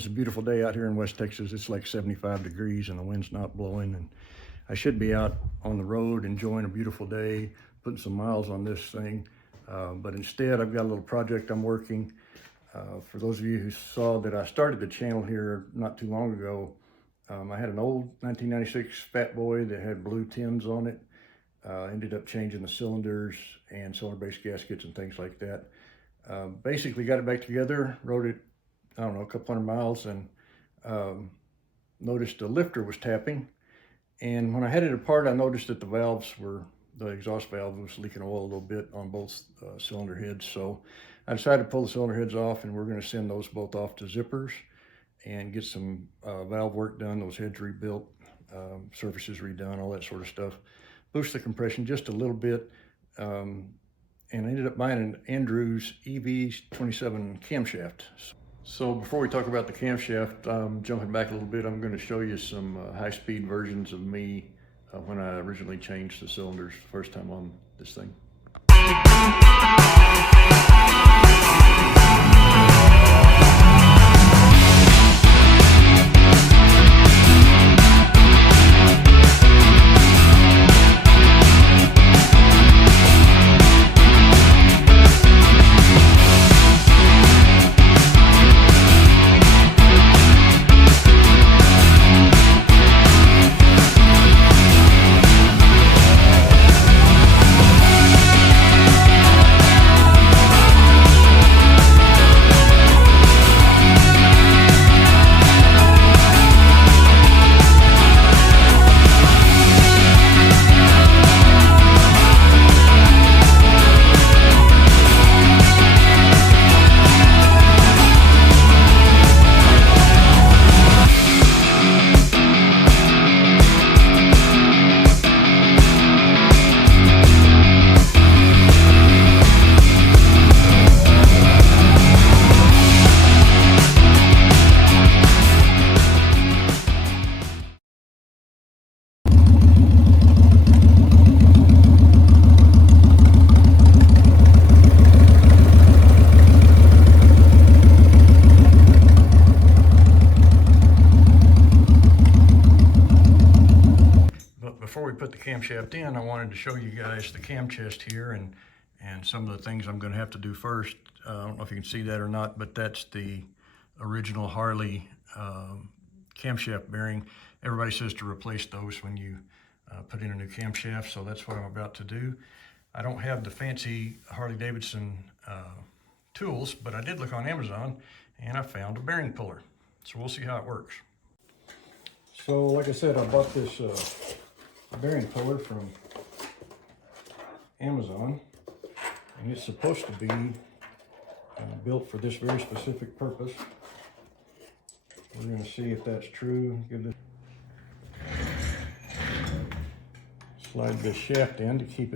It's a beautiful day out here in West Texas. It's like 75 degrees and the wind's not blowing, and I should be out on the road enjoying a beautiful day, putting some miles on this thing. But instead, I've got a little project I'm working. For those of you who saw that I started the channel here not too long ago, I had an old 1996 Fat Boy that had blue tins on it. Ended up changing the cylinders and cylinder base gaskets and things like that. Basically got it back together, rode it, I don't know, a couple hundred miles, and noticed the lifter was tapping. And when I had it apart, I noticed that the exhaust valve was leaking oil a little bit on both cylinder heads. So I decided to pull the cylinder heads off, and we're going to send those both off to zippers and get some valve work done, those heads rebuilt, surfaces redone, all that sort of stuff. Boost the compression just a little bit. And I ended up buying an Andrews EV27 camshaft. So before we talk about the camshaft, jumping back a little bit, I'm going to show you some high-speed versions of me when I originally changed the cylinders first time on this thing. Before we put the camshaft in, I wanted to show you guys the cam chest here and some of the things I'm going to have to do first. I don't know if you can see that or not, but that's the original Harley camshaft bearing. Everybody says to replace those when you put in a new camshaft, so that's what I'm about to do. I don't have the fancy Harley Davidson tools, but I did look on Amazon and I found a bearing puller. So we'll see how it works. So like I said, I bought this bearing puller from Amazon, and it's supposed to be built for this very specific purpose. We're going to see if that's true. Slide this shaft in to keep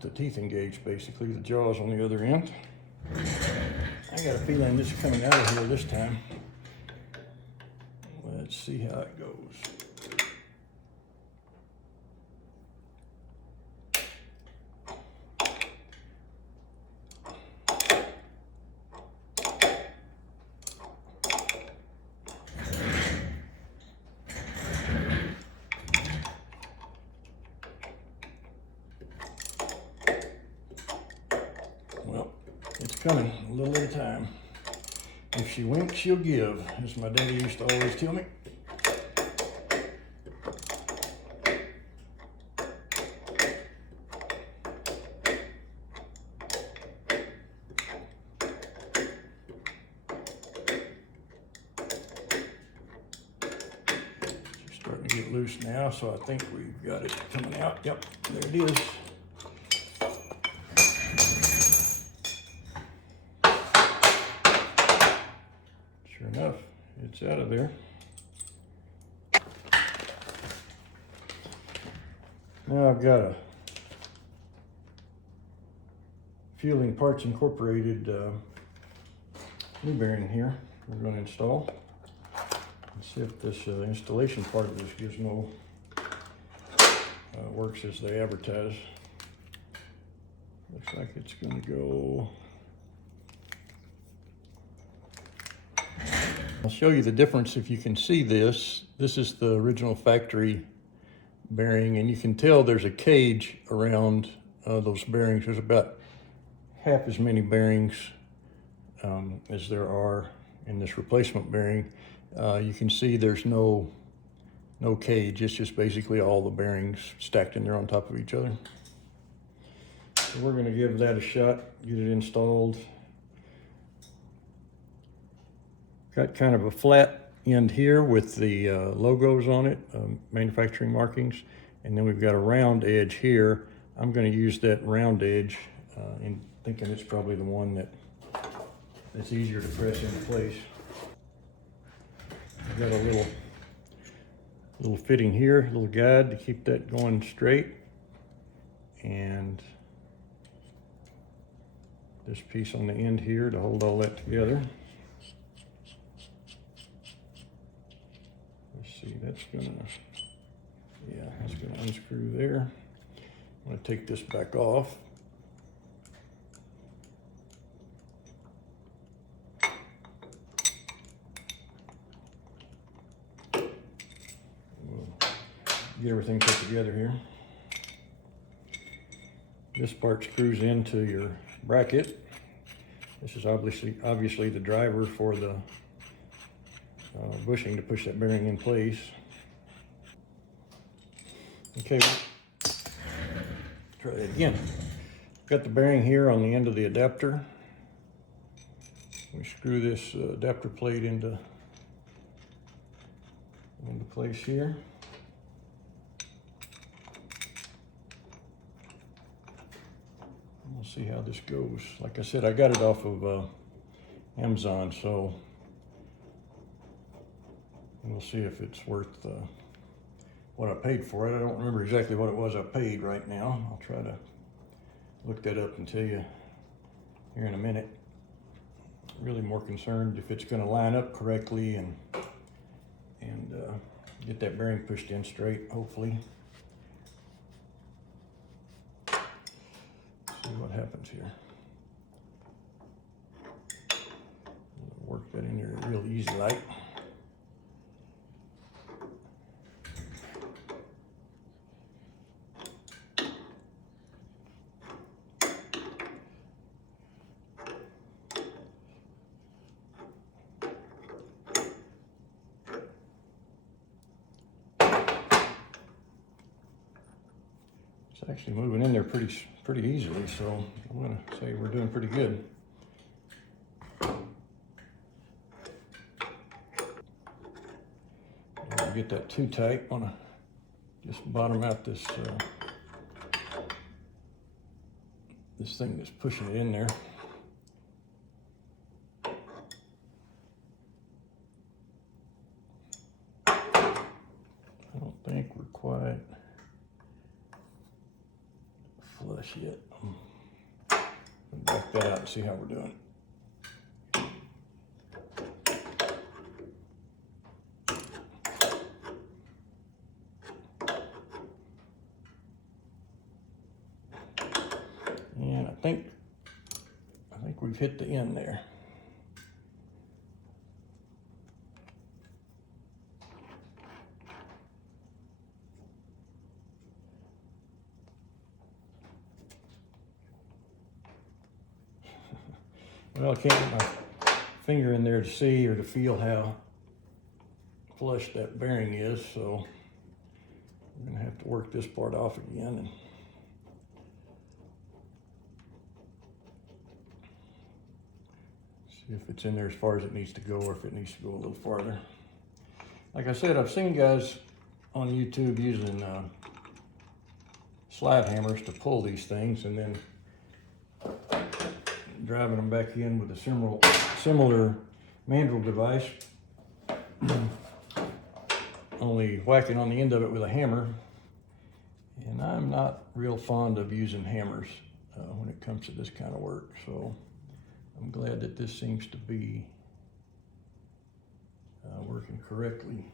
the teeth engaged, basically. The jaw's on the other end. I got a feeling this is coming out of here this time. Let's see how it goes. Well, it's coming a little at a time. If she winks, she'll give, as my daddy used to always tell me. She's starting to get loose now, so I think we've got it coming out. Yep, there it is. Sure enough, it's out of there. Now I've got a Fueling Parts Incorporated new bearing here we're going to install. Let's see if this installation part of this gizmo works as they advertise. Looks like it's going to go I'll show you the difference if you can see this. This is the original factory bearing, and you can tell there's a cage around those bearings. There's about half as many bearings as there are in this replacement bearing. You can see there's no cage. It's just basically all the bearings stacked in there on top of each other. So we're going to give that a shot, get it installed. Got kind of a flat end here with the logos on it, manufacturing markings, and then we've got a round edge here. I'm going to use that round edge in thinking it's probably the one that's easier to press into place. I've got a little fitting here, a little guide to keep that going straight, and this piece on the end here to hold all that together. See, that's gonna unscrew there. I'm gonna take this back off. We'll get everything put together here. This part screws into your bracket. This is obviously the driver for the bushing to push that bearing in place. Okay, try that again. Got the bearing here on the end of the adapter. We screw this adapter plate into place here. We'll see how this goes. Like I said, I got it off of Amazon, so we'll see if it's worth what I paid for it. I don't remember exactly what it was I paid right now. I'll try to look that up and tell you here in a minute. Really more concerned if it's going to line up correctly and get that bearing pushed in straight, hopefully. See what happens here. Work that in there real easy like. It's actually moving in there pretty easily, so I'm going to say we're doing pretty good. Don't get that too tight. Want to just bottom out this this thing that's pushing it in there. I don't think we're quite flush yet. Back that out and see how we're doing. And I think we've hit the end there. Well, I can't get my finger in there to see or to feel how flush that bearing is, so I'm going to have to work this part off again and see if it's in there as far as it needs to go or if it needs to go a little farther. Like I said, I've seen guys on YouTube using slide hammers to pull these things and then driving them back in with a similar mandrel device, only whacking on the end of it with a hammer. And I'm not real fond of using hammers when it comes to this kind of work, so I'm glad that this seems to be working correctly.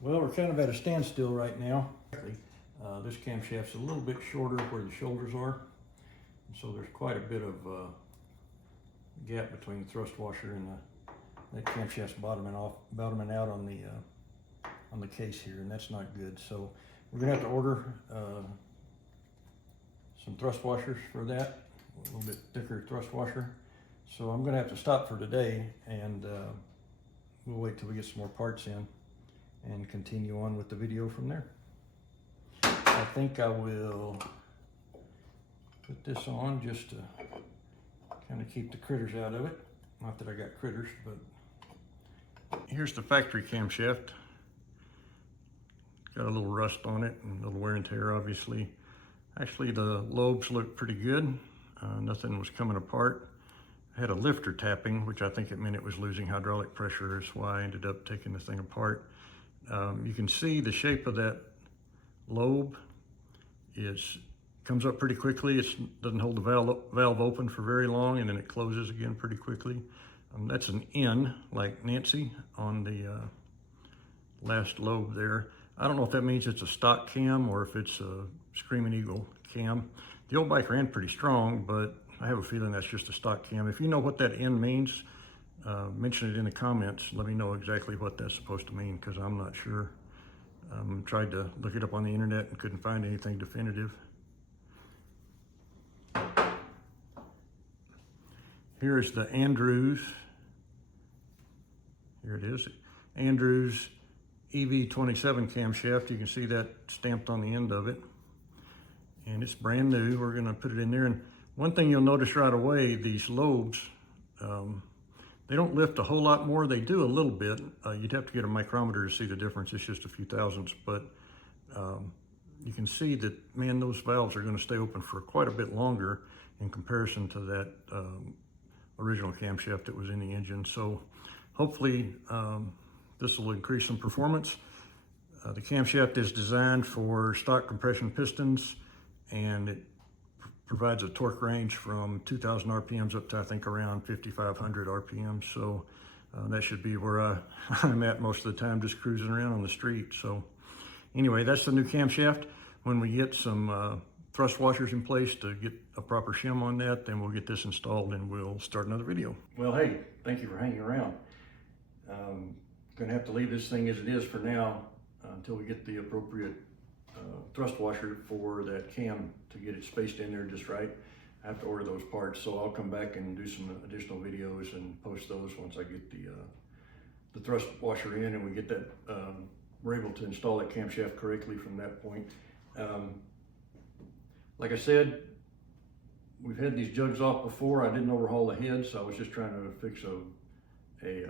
Well, we're kind of at a standstill right now. This camshaft's a little bit shorter where the shoulders are. So there's quite a bit of gap between the thrust washer and that camshaft's bottoming out on the case here, and that's not good. So we're gonna have to order some thrust washers for that, a little bit thicker thrust washer. So I'm gonna have to stop for today, and we'll wait till we get some more parts in and continue on with the video from there. I think I will put this on just to kind of keep the critters out of it. Not that I got critters, but here's the factory camshaft. Got a little rust on it and a little wear and tear, obviously. Actually, the lobes look pretty good. Nothing was coming apart. I had a lifter tapping, which I think it meant it was losing hydraulic pressure. That's why I ended up taking the thing apart. You can see the shape of that lobe comes up pretty quickly. It doesn't hold the valve open for very long, and then it closes again pretty quickly. That's an N, like Nancy, on the last lobe there. I don't know if that means it's a stock cam or if it's a Screaming Eagle cam. The old bike ran pretty strong, but I have a feeling that's just a stock cam. If you know what that N means, mention it in the comments. Let me know exactly what that's supposed to mean, because I'm not sure. Tried to look it up on the internet and couldn't find anything definitive. Here is the Andrews. Here it is, Andrews EV27 camshaft. You can see that stamped on the end of it, and it's brand new. We're gonna put it in there, and one thing you'll notice right away, these lobes, they don't lift a whole lot more. They do a little bit. You'd have to get a micrometer to see the difference. It's just a few thousandths, but you can see that, man, those valves are gonna stay open for quite a bit longer in comparison to that original camshaft that was in the engine. So hopefully this will increase some performance. The camshaft is designed for stock compression pistons, and it provides a torque range from 2,000 RPMs up to, I think, around 5,500 RPMs. So that should be where I'm at most of the time, just cruising around on the street. So anyway, that's the new camshaft. When we get some thrust washers in place to get a proper shim on that, then we'll get this installed and we'll start another video. Well, hey, thank you for hanging around. Gonna have to leave this thing as it is for now until we get the appropriate thrust washer for that cam to get it spaced in there just right. I have to order those parts, so I'll come back and do some additional videos and post those once I get the thrust washer in and we get that, we're able to install that camshaft correctly from that point. Like I said, we've had these jugs off before. I didn't overhaul the heads, so I was just trying to fix a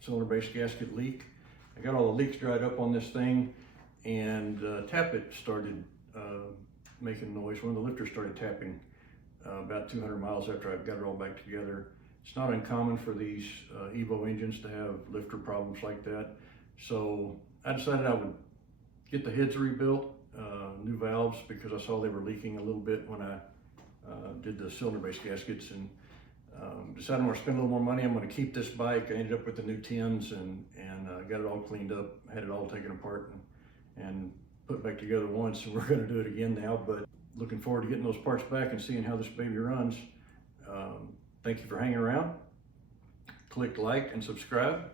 cylinder base gasket leak. I got all the leaks dried up on this thing, and tappet started making noise. One of the lifters started tapping about 200 miles after I got it all back together. It's not uncommon for these Evo engines to have lifter problems like that. So I decided I would get the heads rebuilt, new valves, because I saw they were leaking a little bit when I did the cylinder base gaskets, and decided I'm gonna spend a little more money. I'm gonna keep this bike. I ended up with the new tins and got it all cleaned up, had it all taken apart and put back together once, and we're gonna do it again now, but looking forward to getting those parts back and seeing how this baby runs. Thank you for hanging around. Click like and subscribe,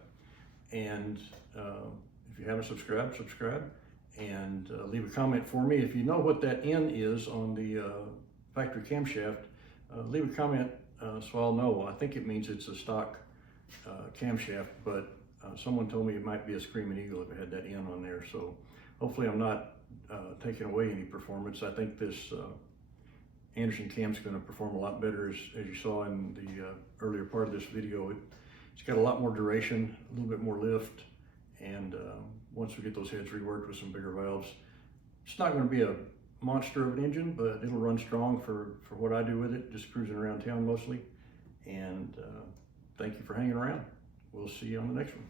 and if you haven't subscribed, subscribe, and leave a comment for me. If you know what that N is on the factory camshaft, leave a comment so I'll know. I think it means it's a stock camshaft, but someone told me it might be a Screaming Eagle if it had that N on there. So hopefully I'm not taking away any performance. I think this Anderson cam's going to perform a lot better, as you saw in the earlier part of this video. It's got a lot more duration, a little bit more lift, and once we get those heads reworked with some bigger valves, it's not going to be a monster of an engine, but it'll run strong for what I do with it, just cruising around town mostly. And thank you for hanging around. We'll see you on the next one.